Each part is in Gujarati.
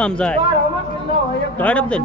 આમ જાય તો હડપ દે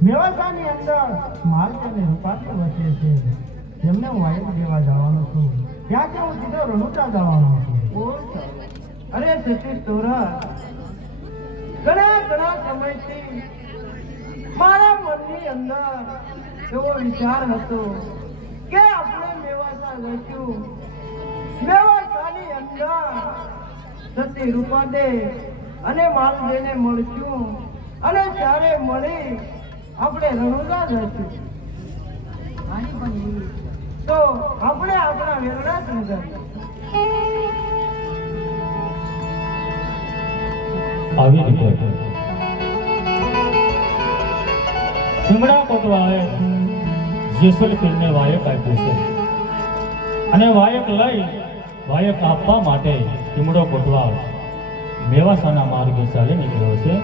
મેવાસાની અંદર માર્ગ અને રૂપાતી વચ્ચે છે તેમને હું વાયુ દેવા જવાનો છું ત્યાં કે હું સીધો રણુજા જવાનો છું અરે સતીશ તોરા ઘણા સમયથી મારા મનની અંદર એવો વિચાર હતો કે આપણે મેવાસા જઈશું મેવાસાની અંદર સતી રૂપાદે અને માલદેને મળશું અને ત્યારે મળી આપણે રણુજા જઈશું તો આપણે આપણા વેરણા જ નગર આવી રીતે હિમડા કોટવાળે જેસલ પીરને વાયક આપ્યું છે અને વાયક લઈ વાયક આપવા માટે હિમડો કોટવાળ મેવાસાના માર્ગે ચાલી નીકળ્યો છે.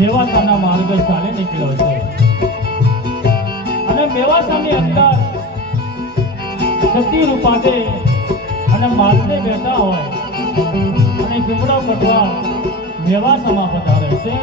મેવાસાના માર્ગે ચાલી નીકળ્યો છે અને મેવાસાની અંદર સતી રૂપાદે અને માલદે બેઠા હોય અને ભીમડો કટવા મેવાસામાં પધારે છે.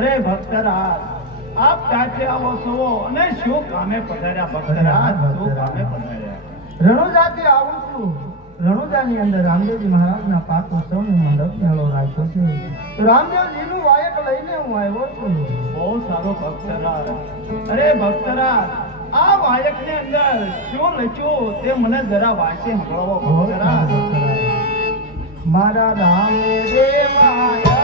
અરે ભક્તરાજ, આપ ક્યાંથી આવો છો અને શું કામે પધાર્યા? ભક્તરાજ, શું કામે પધાર્યા? રણુજાથી આવું છું. રણુજાની અંદર રામદેવજી મહારાજના પાક ઉત્સવનો મંડપ મેળો રાખ્યો છે. તો રામદેવજીનું વાયક લઈને હું આવ્યો છું. બહુ સારો ભક્તરાજ. અરે ભક્તરાજ, આ વાયકની અંદર શું લખ્યું તે મને જરા વાંચી સંભળાવો ભક્તરાજ. મારા રામે દેવાય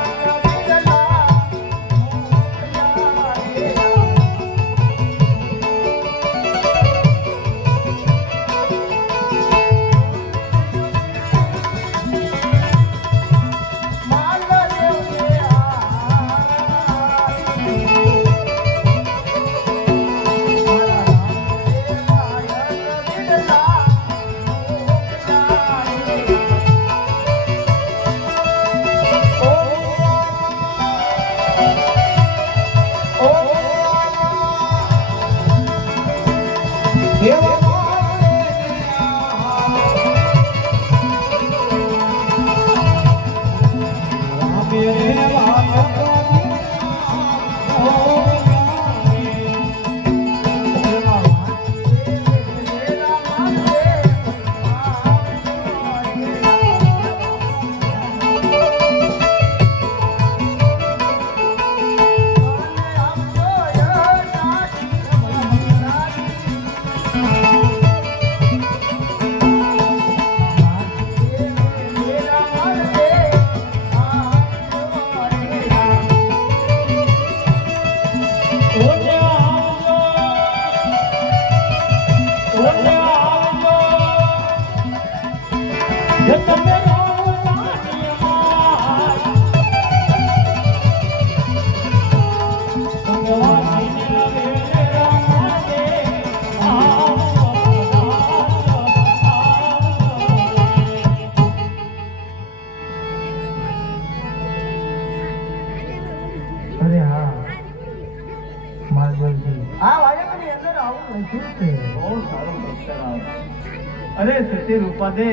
અરે સતી રૂપાદે,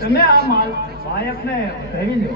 તમે આ વાયકને ઉઠાવી લો.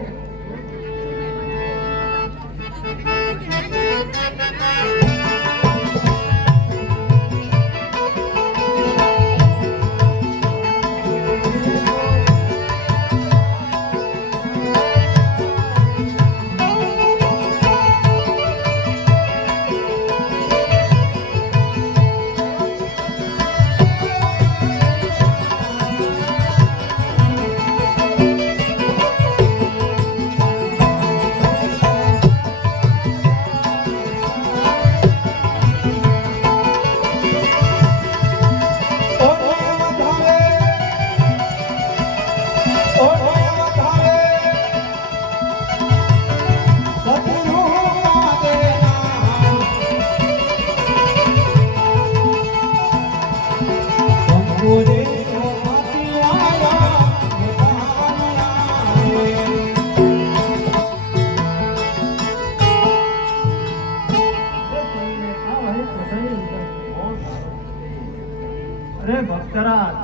અરે ભક્તરાજ,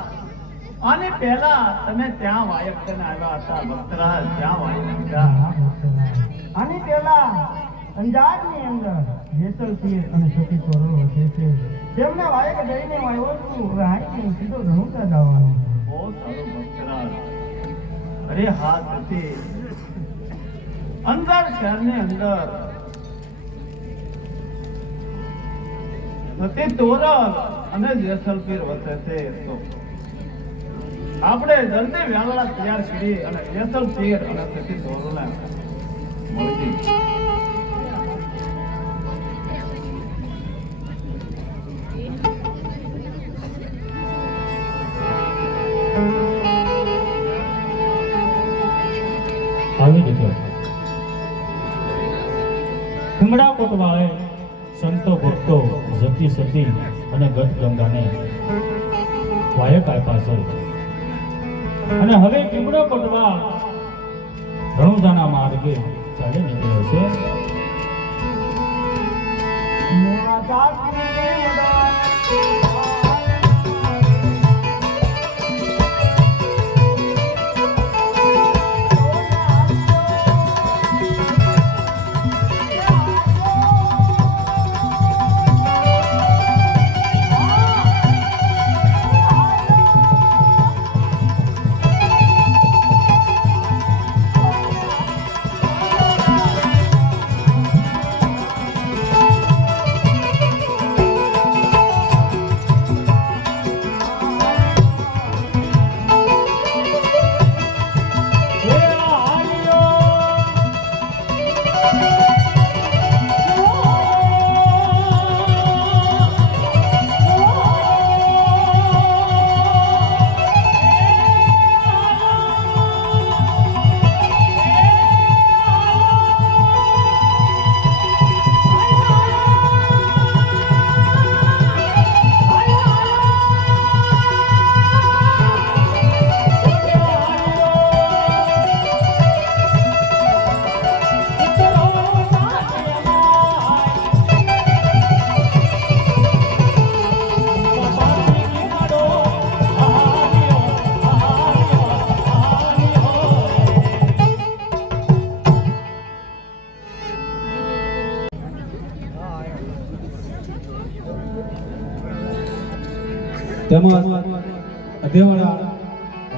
આની પહેલા તમે ત્યાં વાયક થઈને આવ્યા હતા ભક્તરાજ, ત્યાં વાયક હતા. હા, ભક્તરાજ. આની પહેલા અંજારની અંદર જેસલપીર અને સતી તોરલ વસે છે. તેમને વાયક જઈને હું આવ્યો છું. હવે અહીંથી હું સીધો રણુજા જવાનો છું. બહુ સારું ભક્તરાજ. અરે હા સતી, અંદર શહેરની અંદર સતી તોરલ અને જેસલપીર વસે છે. તો આપણે જલ્દી વેળા તૈયાર કરી અને જેસલપીર અને સતી તોરલને મળી આવી દીધો. ખીમડા કોટવાળે સંતો ભક્તો જતી સતી અને ગત ગંગાને વાયક આપ્યા છે. અને હવે ખીમડો કોટવાળ રણુજાના માર્ગે ચાલી નીકળ્યો છે. મોરા જાતને મદાન તેમજ અધેવાડા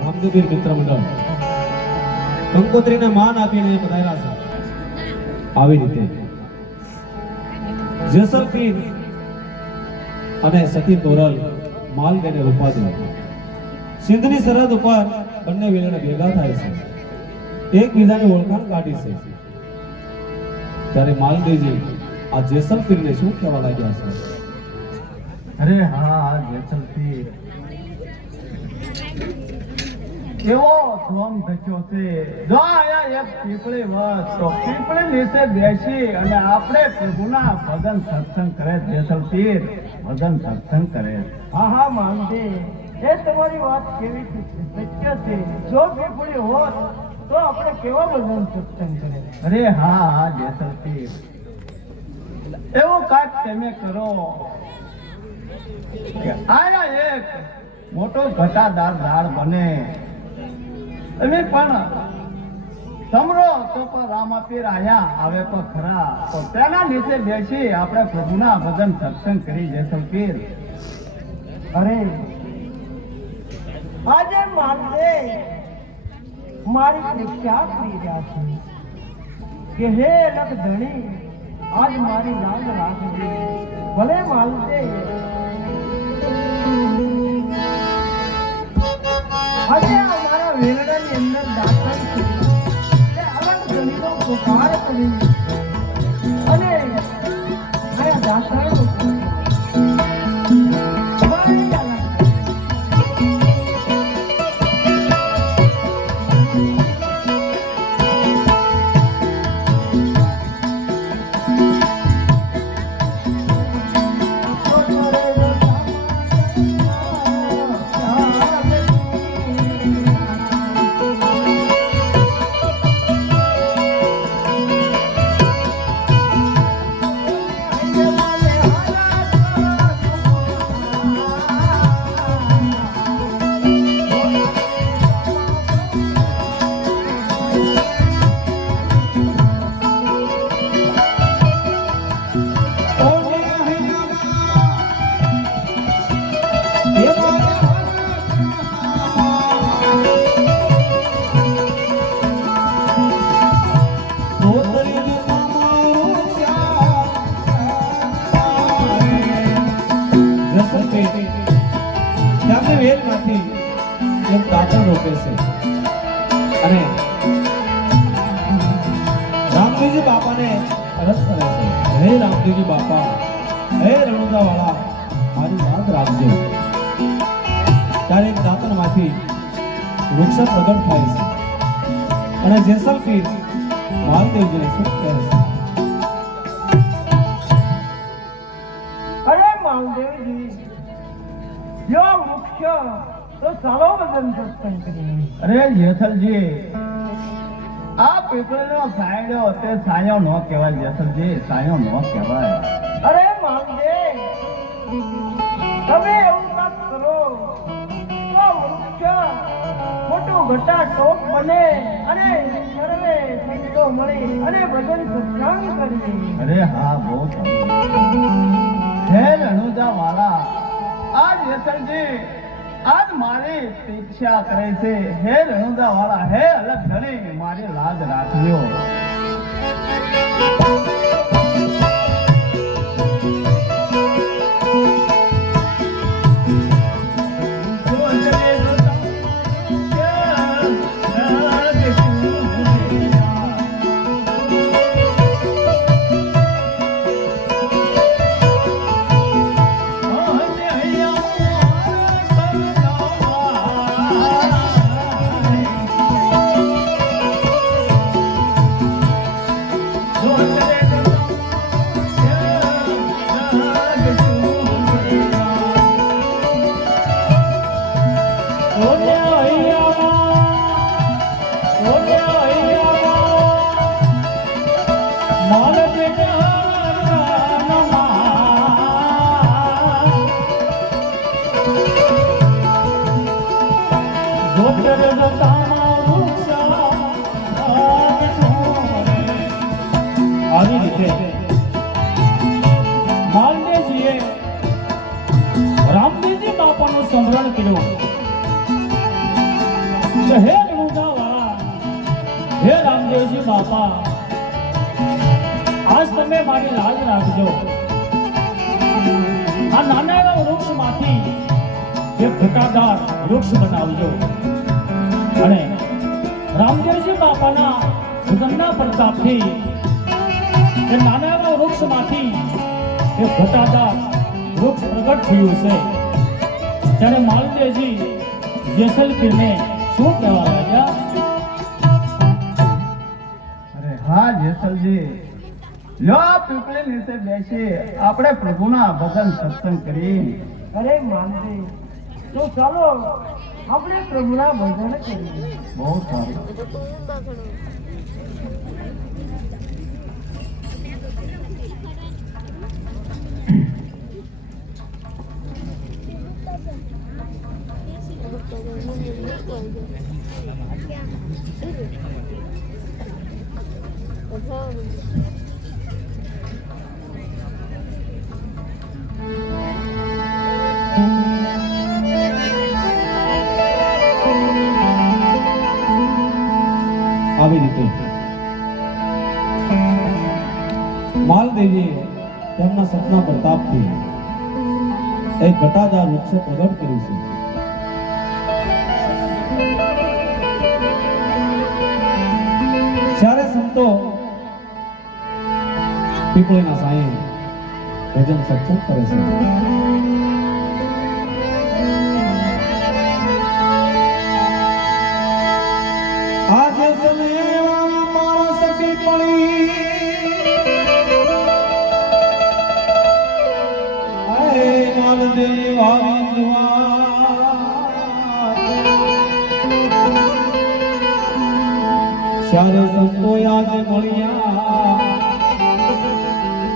રામદેવીર મિત્ર મંડળ કંકોત્રીને માન આપીને પધાર્યા છે. આવી રીતે જેસલપીર અને સતી તોરલ માલ લઈને રૂપાદો સિંધની સરહદ ઉપર બંને વેલણે ભેગા થાય છે, એકબીજાની ઓળખાણ કાઢી છે. ત્યારે માલદેવજી આ જેસલપીરને શું કહેવા લાગ્યા છે? અરે હા જેસલપીર, એવો ધોમ ધચ્યો છે. જો આયા એક પીપળી વસ, તો પીપળી નીચે બેસી અને આપણે પ્રભુના ભજન સત્સંગ કરે. જેસલપીર ભજન સત્સંગ કરે. હા હા માનદે, એ તમારી વાત કેવી સત્ય છે. જો પીપળી હોત તો આપણે કેવો ભજન સત્સંગ કરે. અરે હા હા જેસલપીર, એવું કાંઈક તમે કરો કે આયા એક મોટો ઘટાદાર ઝાડ બને. તમે પણ સમરો તો પણ રામાપીર આયા આવે તો ખરા, તો તેના નીચે બેસી આપણે પ્રભુના ભજન સત્સંગ કરી. જેસલપીર અરે આજે માનદે મારી પરીક્ષા કરી રહ્યા છે કે હે લખ ધણી, આજ મારી લાજ રાખજે. ભલે માનદે આજે અમારા વેલડાની અંદર દાખલ છે તે અલગ ધણીનો પુકાર કરી અને આયા દાખલ રોપે ત્યાંની વેલમાંથી એક દાંતણ રોપે છે અને રામદેવજી બાપાને અરજ કરે છે, હે રામદેવજી બાપા, હે રણુજાવાળા, મારી યાદ રાખજો. ત્યારે એક દાંતણમાંથી વૃક્ષ પ્રગટ થાય છે અને જેસલ પીર માલદેવજીને શું કહે છે? અરે માલદેવજી, જો વૃક્ષ તો ચાલો વજન સત્સંગ કરીએ. અરે જેસલજી, આ પીપળીનો સાયડો તે સાયો ન કહેવાય જેસલજી, સાયો ન કહેવાય. અરે માલદેવ, તમે એવું વાત કરો તો વૃક્ષ મોટું ઘટા ટોપ બને અને સર્વે સંતો મળી અને ભજન સત્સંગ કરીએ. અરે હા, બહુ સારું. હે રણુજા વાળા, આજ જેસલજી આજ મારી પરીક્ષા કરે છે. હે રણુજા વાળા, હે અલગ ધણી, મારી લાજ રાખજો. આવી રીતે માલદેવજીએ રામદેવજી બાપાનું સ્મરણ કર્યું કે હે રણુજાવાળા, હે રામદેવજી બાપા, આજ તમે મારી લાજ રાખજો. આ નાના એવા વૃક્ષમાંથી એક ઘટાદાર વૃક્ષ બનાવજો અને રામદેવજી બાપાના ભજનના પ્રતાપથી એ નાના એવા વૃક્ષમાંથી એક ઘટાદાર વૃક્ષ પ્રગટ થયું છે. ત્યારે માલદેવજી જેસલપીરને શું કહેવા લાગ્યા? અરે હા જેસલજી, લો આ પીપળી નીચે બેસી આપણે પ્રભુના ભજન સત્સંગ કરી. અરે માલદેવ, તો ચાલો આપણે પ્રભુના ભજન કરીએ. બહુ સારું. આવી રીતે માલદેવીએ તેમના સપના પ્રતાપથી એક ઘટાદાર વૃક્ષ પ્રગટ કર્યું છે. જ્યારે સંતો પીપળીના સાંયે ભજન સત્સંગ કરે છે, આજે સનેવામાં મારા સખી પડી, આય માલદેવ આવી જુઆ, ચારે સંતો આજે મળ્યા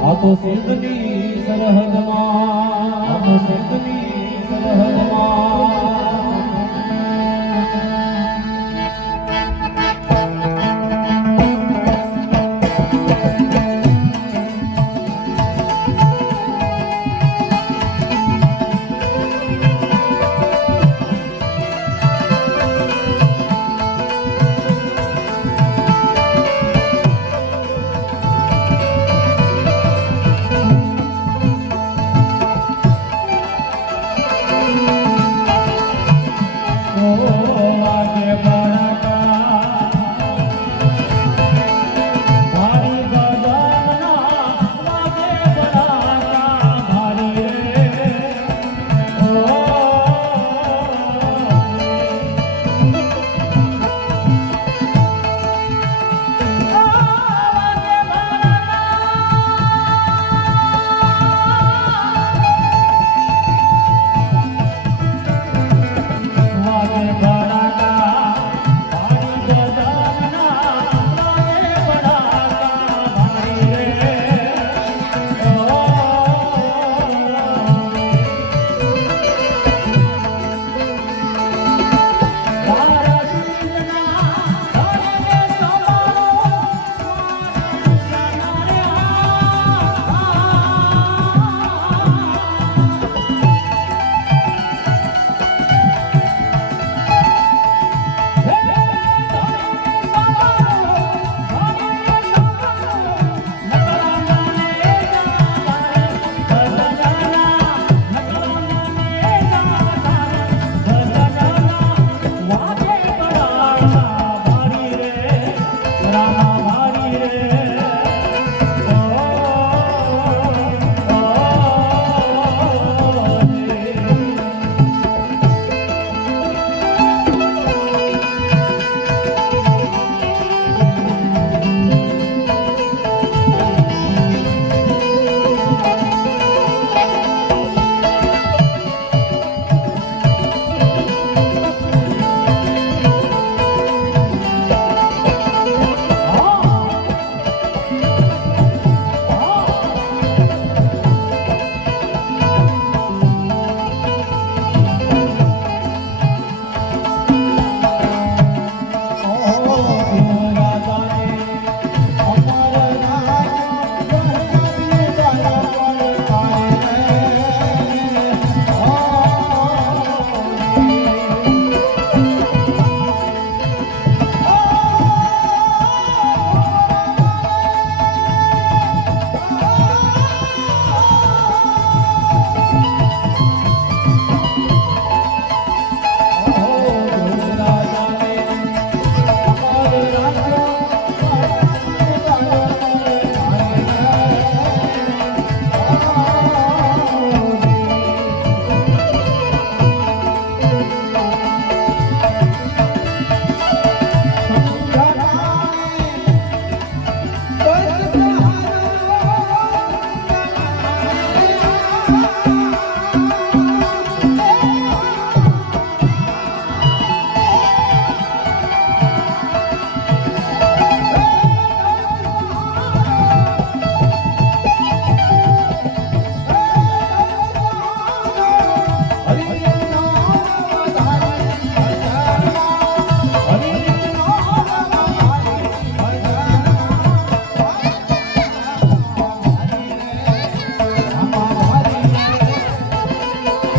આ તો સિંધની સરહદમાં, આ તો સિંધની સરહદમાં.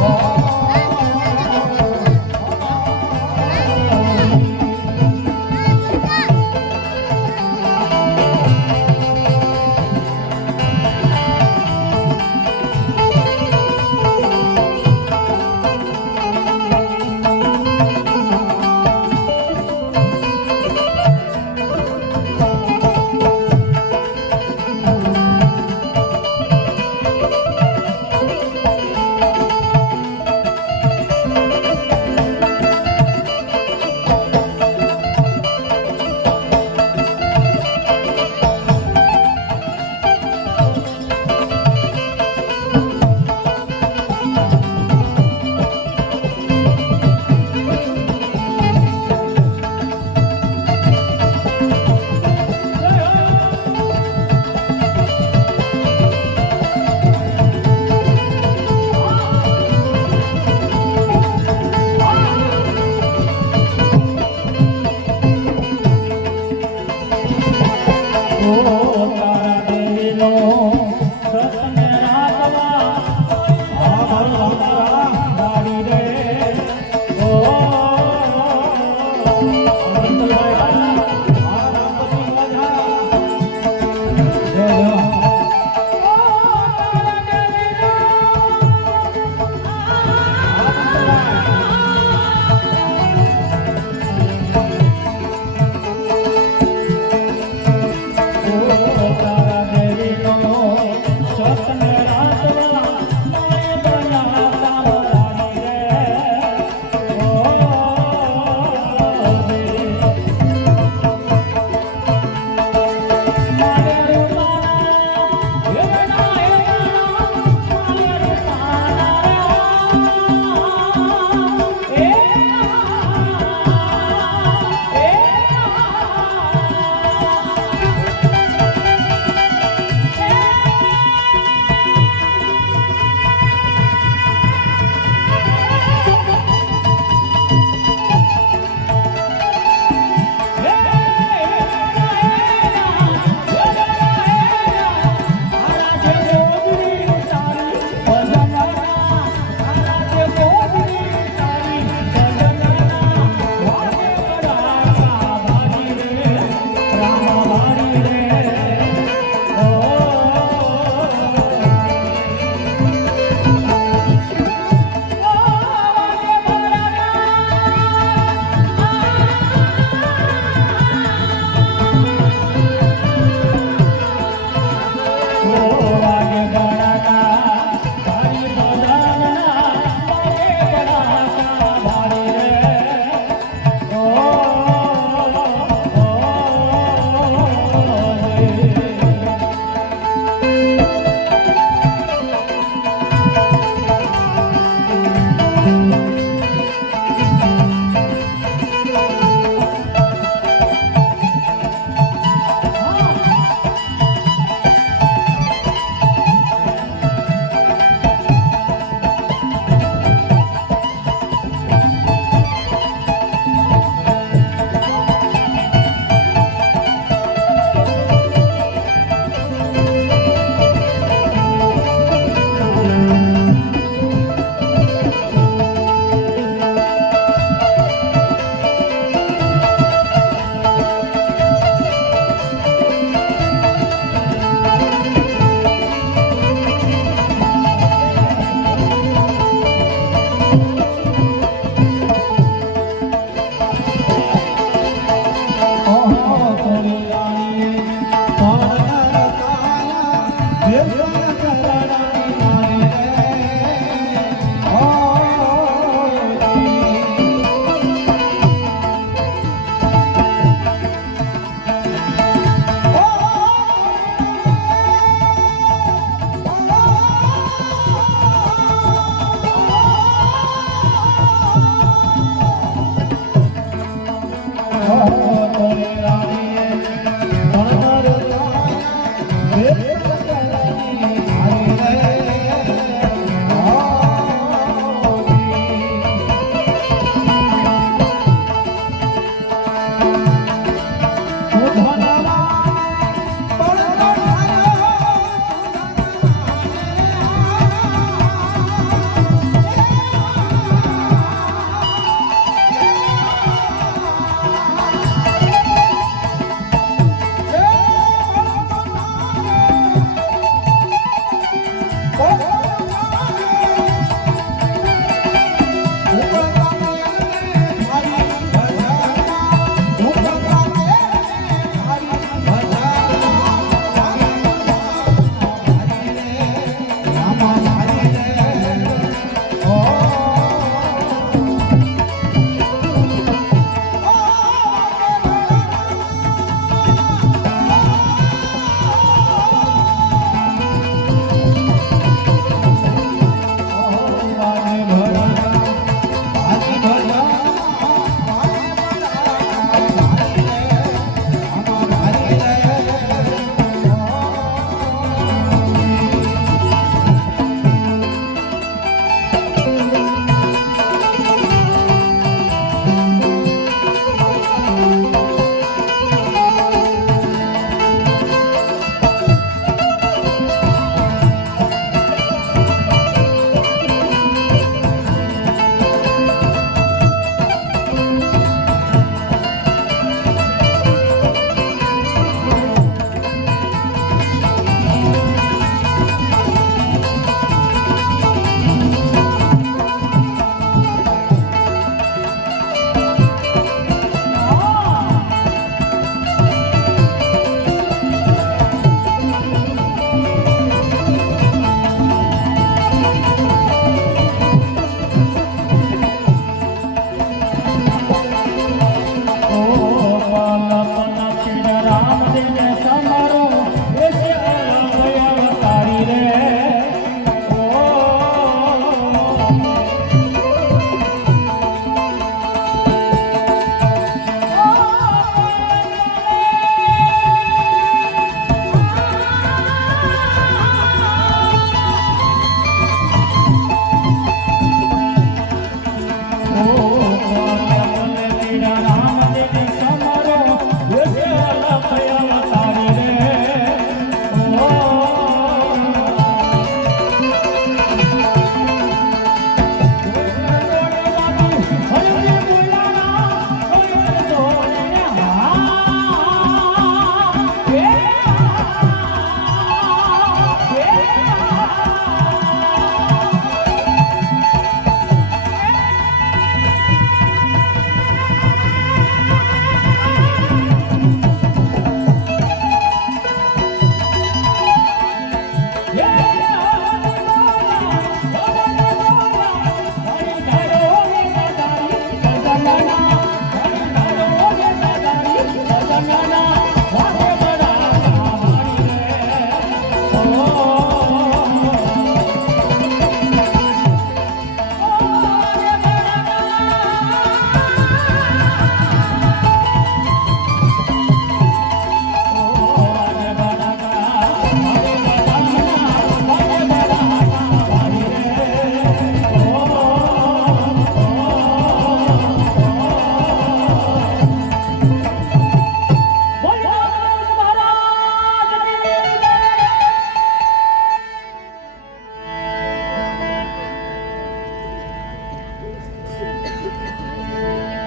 ઓ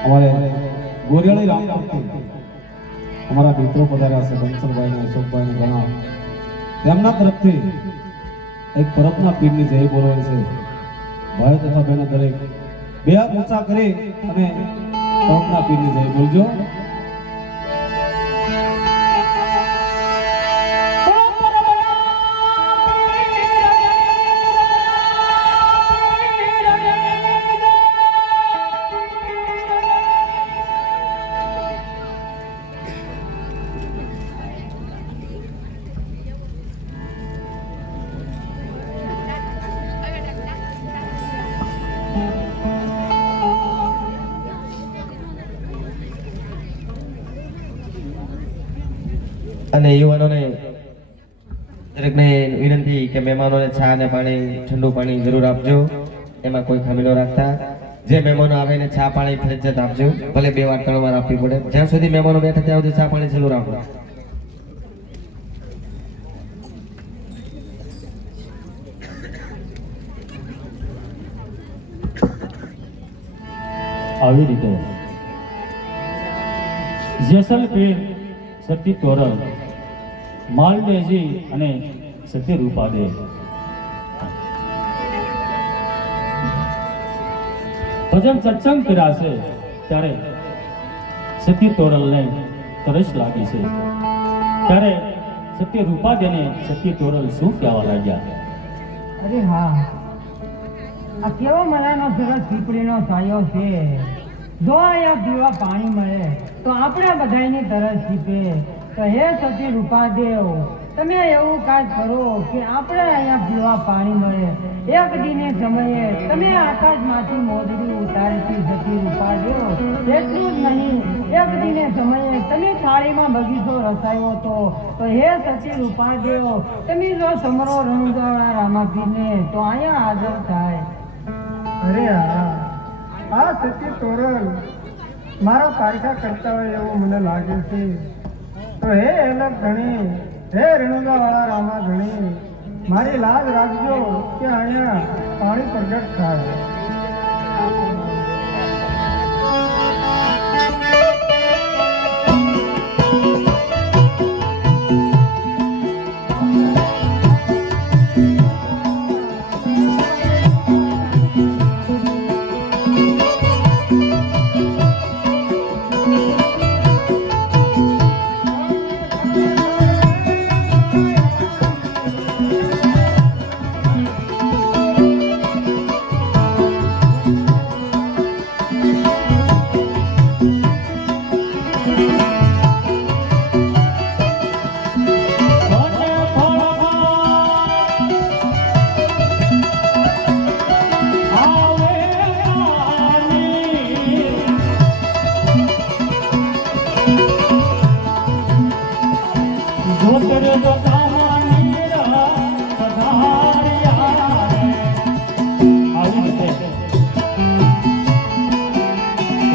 અમારે ગોરિયાળી રામપુરથી અમારા મિત્રો પધાર્યા છે, બંસલભાઈ ને અશોકભાઈ ને ઘણા, તેમના તરફથી એક પરતના પીરની જય બોલવાની છે. ભાઈ તથા બહેનો દરેક બે હાથ ઊંચા કરી અને પરતના પીરની જય બોલજો. અને યુવાનોને દરેકને વિનંતી કે મહેમાનોને ચા અને પાણી, ઠંડુ પાણી જરૂર આપજો. એમાં કોઈ ખામી ન રાખતા. જે મહેમાનો આવે ને ચા પાણી ફરજિયાત આપજો. ભલે 2 વાર 3 વાર આપવી પડે. જ્યાં સુધી મહેમાનો બેઠા ત્યાં સુધી ચા પાણી જરૂર આપજો. આવી રીતે જેસલ પીર, સતી તોરલ, માલદેજી અને સતી રૂપાદે ભજન સત્સંગ કર્યા છે ત્યારે સતી તોરલને તરસ લાગી છે. ત્યારે સતી રૂપાદેને સતી તોરલ શું કહેવા લાગ્યા? અરે હા, આ કેવો મજાનો સરસ પીપળીનો છાંયો છે. જો અહીંયા પીવા પાણી મળે તો આપણે બધાની તરસ છીપે. તો હે સતી રૂપાદેવ, તમે એવું કાંઈક કરો કે આપણે અહીંયા પીવા પાણી મળે. એક દિને સમયે તમે આકાશમાંથી મોજડી ઉતારતી સતી રૂપાદેવ. એટલું જ નહીં, એક દિને સમયે તમે થાળીમાં બગીચો રસાયો તો હે સતી રૂપાદેવ, તમે જો સમરો રણુજાવાળા રામાપીરને તો અહીંયા હાજર થાય. અરે હા, આ સતી તોરલ મારા પારખા કરતા હોય એવું મને લાગે છે. તો હે અલગ ધણી, હે રેણુકાવાળા રામા ધણી, મારી લાજ રાખજો કે અહીંયા પાણી પ્રગટ થાય.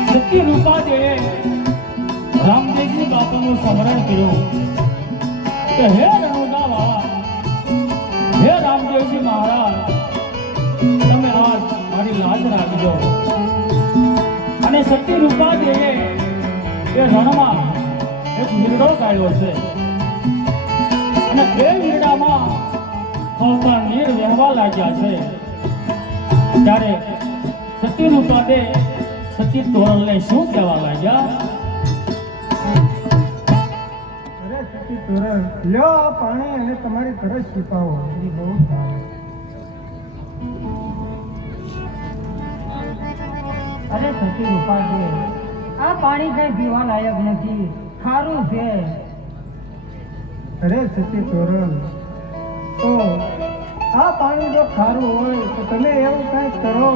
સતી રૂપાદેવે રામદેવજી બાપાનું સ્મરણ કર્યું કે હે રણુદાવાળા, હે રામદેવજી મહારાજ, તમે આજ મારી લાજ રાખજો. અને સતી રૂપાદેવે એ રણમાં એક વીરડો ગાળ્યો છે અને એ વીરડામાં આવતા નીર વહેવા લાગ્યા છે. ત્યારે સતી રૂપાદે સતી તોરલને શું કહેવા લાગ્યા? અરે સતી તોરલ, લ્યો આ પાણી અને તમારી તરસ છુપાવો. બહુ સારું. અરે સતી રૂપાદેવ, આ પાણી કઈ પીવા લાયક નથી, ખારું છે. અરે સતી તોરલ, તો આ પાણી જો ખારું હોય તો તમે એવું કંઈક કરો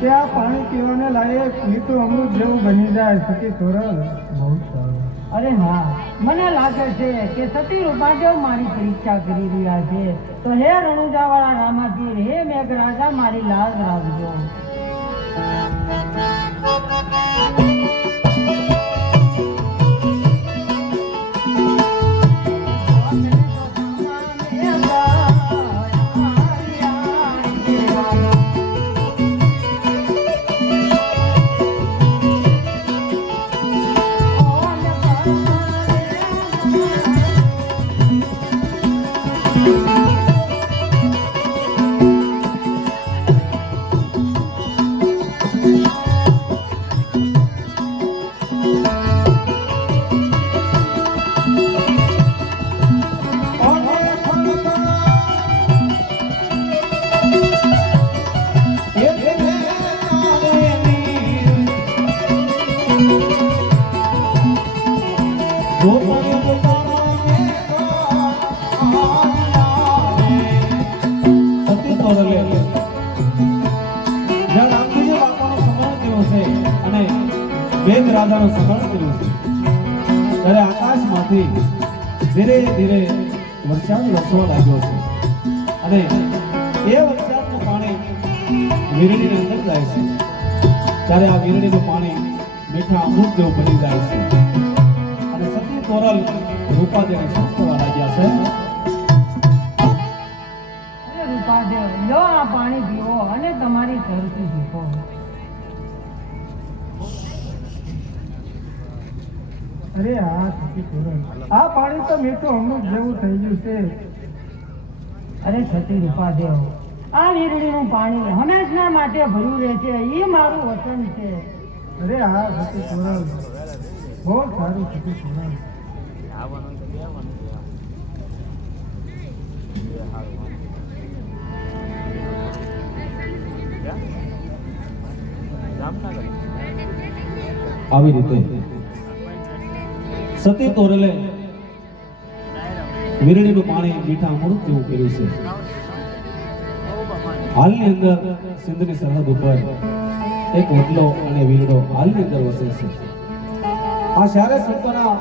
કે આ પાણી પીવાને લાયક મીઠું અમૃત જેવું બની જાય. સતી તોરલ, બહુ સારું. અરે હા, મને લાગે છે કે સતી રૂપાદેવ મારી પરીક્ષા કરી રહ્યા છે. તો હે રણુજાવાળા રામાપીર, હે મેઘરાજા, મારી લાજ રાખજો. છે અને મેઘરાજાનું સ્મરણ કર્યું છે ત્યારે આકાશમાંથી ધીરે ધીરે વરસાદ વરસવા લાગ્યો છે અને એ વરસાદનું પાણી વીરડીની અંદર જાય છે ત્યારે આ વીરડીનું પાણી મીઠા અમૃત જેવું બની જાય છે અને સતી તોરલ રૂપાદેવ શું કરવા લાગ્યા છે. અરે રૂપાદેવ, લો આ પાણી પીવો અને તમારી ધરતી શીખો. અરે હા સતી તોરલ, આ પાણી તો મીઠું અમૃત જેવું થઈ ગયું છે. અરે સતી રૂપાદેવ, આ વીરડીનું પાણી હંમેશના માટે ભર્યું રહે છે, એ મારું વચન છે. અરે હા સતી તોરલ, બહુ સારું સતી તોરલ. આવી રીતે સતી તોરલે વીરડીનું પાણી મીઠા અમૃત જેવું કર્યું છે. હાલની અંદર સિંધની સરહદ ઉપર એક વડલો અને વીરડો હાલની અંદર વસે છે. આ ચારે સંતોના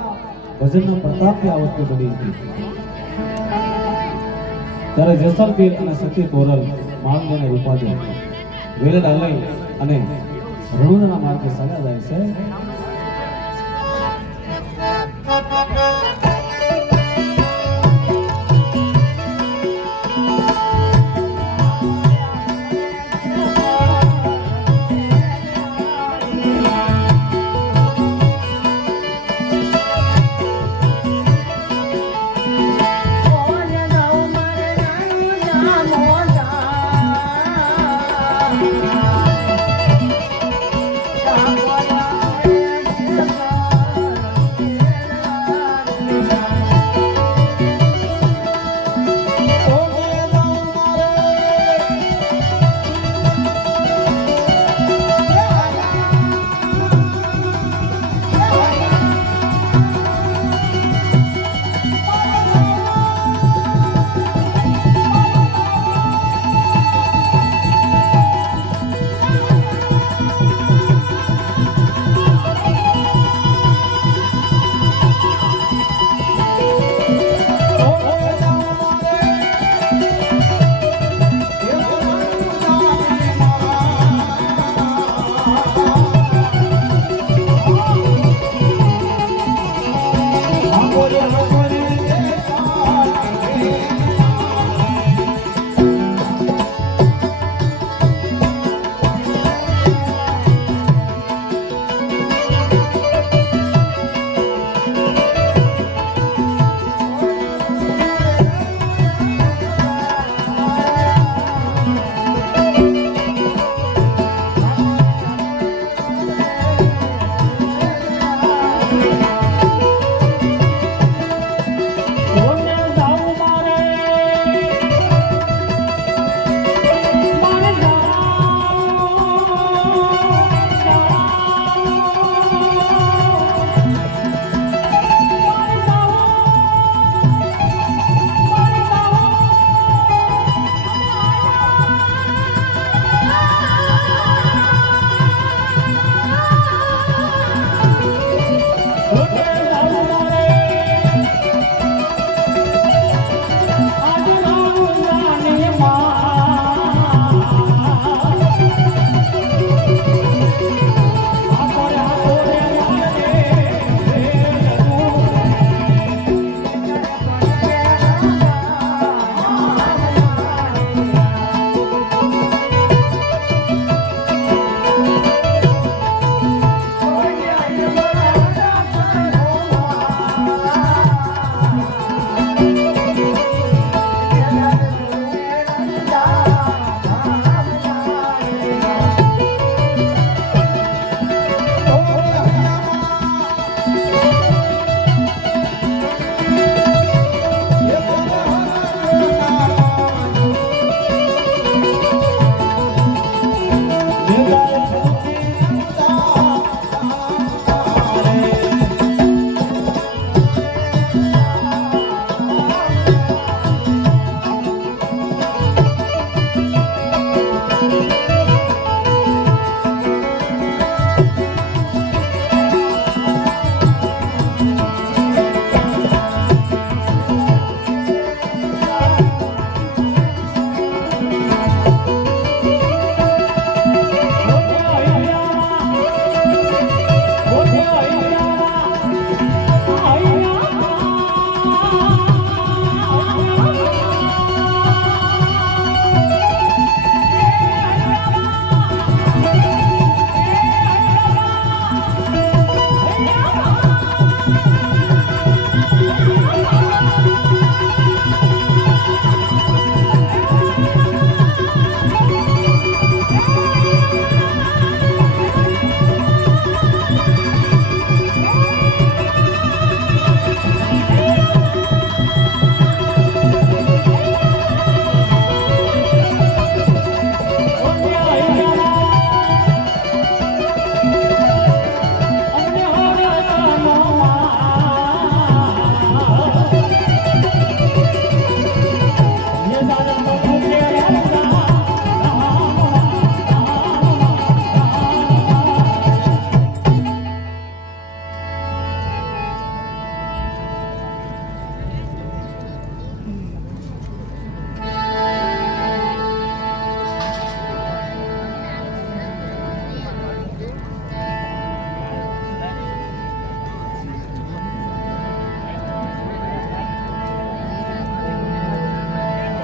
ભજનના પ્રતાપથી આ વસ્તુ બની હતી. ત્યારે જેસલપીર અને સતી તોરલ માળને રૂપાદેવ વીરડા લઈ અને રણુદના માર્ગે ચાલ્યા જાય છે.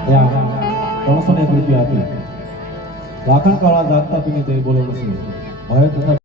ત્યાં 301 રૂપિયા આપી લાખણ કાળા જાગતા પીને તે બોલો નથી હવે તથા